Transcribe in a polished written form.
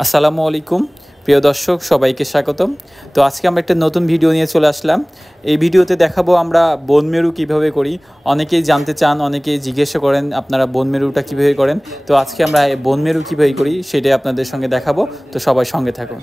আসসালামু আলাইকুম প্রিয় দর্শক, সবাইকে স্বাগতম। তো আজকে আমরা একটা নতুন ভিডিও নিয়ে চলে আসলাম। এই ভিডিওতে দেখাবো আমরা বোন মেরু কীভাবে করি। অনেকেই জানতে চান, অনেকেই জিজ্ঞাসা করেন আপনারা বোন মেরুটা কীভাবে করেন। তো আজকে আমরা বোন মেরু কীভাবে করি সেটাই আপনাদের সঙ্গে দেখাবো। তো সবাই সঙ্গে থাকুন।